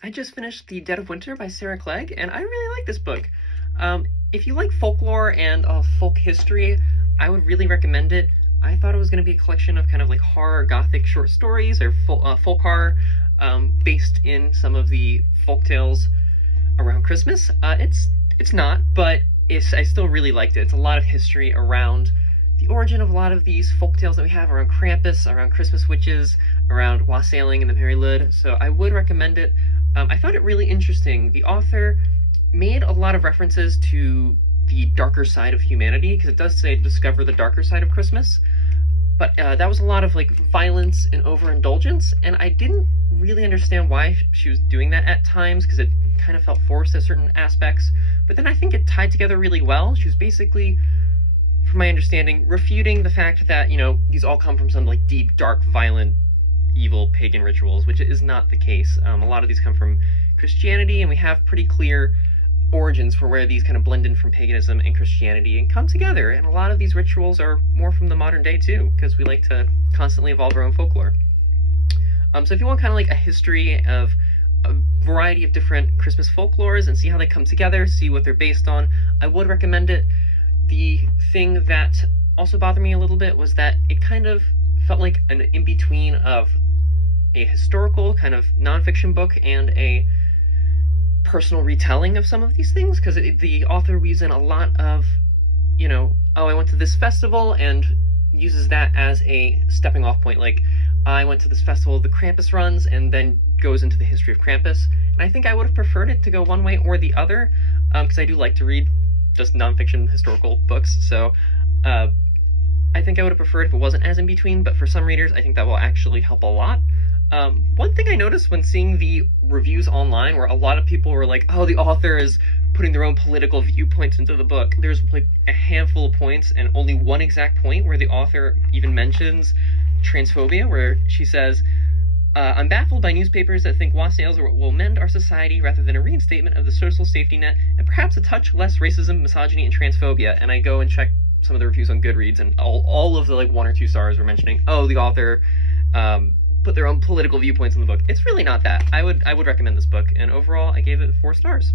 I just finished The Dead of Winter by Sarah Clegg, and I really like this book. If you like folklore and folk history, I would really recommend it. I thought it was going to be a collection of kind of like horror gothic short stories or folk horror based in some of the folk tales around Christmas. It's not, but I still really liked it. It's a lot of history around the origin of a lot of these folk tales that we have around Krampus, around Christmas witches, around wassailing and the Merry Lid. So I would recommend it. I found it really interesting. The author made a lot of references to the darker side of humanity because it does say discover the darker side of Christmas. But that was a lot of like violence and overindulgence, and I didn't really understand why she was doing that at times because it kind of felt forced at certain aspects. But then I think it tied together really well. She was basically, from my understanding, refuting the fact that, these all come from some like deep, dark, violent, evil pagan rituals, which is not the case. A lot of these come from Christianity, and we have pretty clear origins for where these kind of blend in from paganism and Christianity and come together. And a lot of these rituals are more from the modern day too, because we like to constantly evolve our own folklore. So if you want kind of like a history of a variety of different Christmas folklores and see how they come together, see what they're based on, I would recommend it. The thing that also bothered me a little bit was that it kind of felt like an in-between of a historical kind of nonfiction book and a personal retelling of some of these things, because the author weaves in a lot of, I went to this festival, and uses that as a stepping off point. Like, I went to this festival, the Krampus runs, and then goes into the history of Krampus. And I think I would have preferred it to go one way or the other, because I do like to read just nonfiction historical books. So I think I would have preferred if it wasn't as in between, but for some readers, I think that will actually help a lot. One thing I noticed when seeing the reviews online, where a lot of people were like, oh, the author is putting their own political viewpoints into the book, there's like a handful of points and only one exact point where the author even mentions transphobia, where she says, I'm baffled by newspapers that think wassails will mend our society rather than a reinstatement of the social safety net and perhaps a touch less racism, misogyny, and transphobia. And I go and check some of the reviews on Goodreads, and all of the like 1 or 2 stars were mentioning, oh, the author put their own political viewpoints in the book. It's really not that. I would recommend this book, and overall I gave it 4 stars.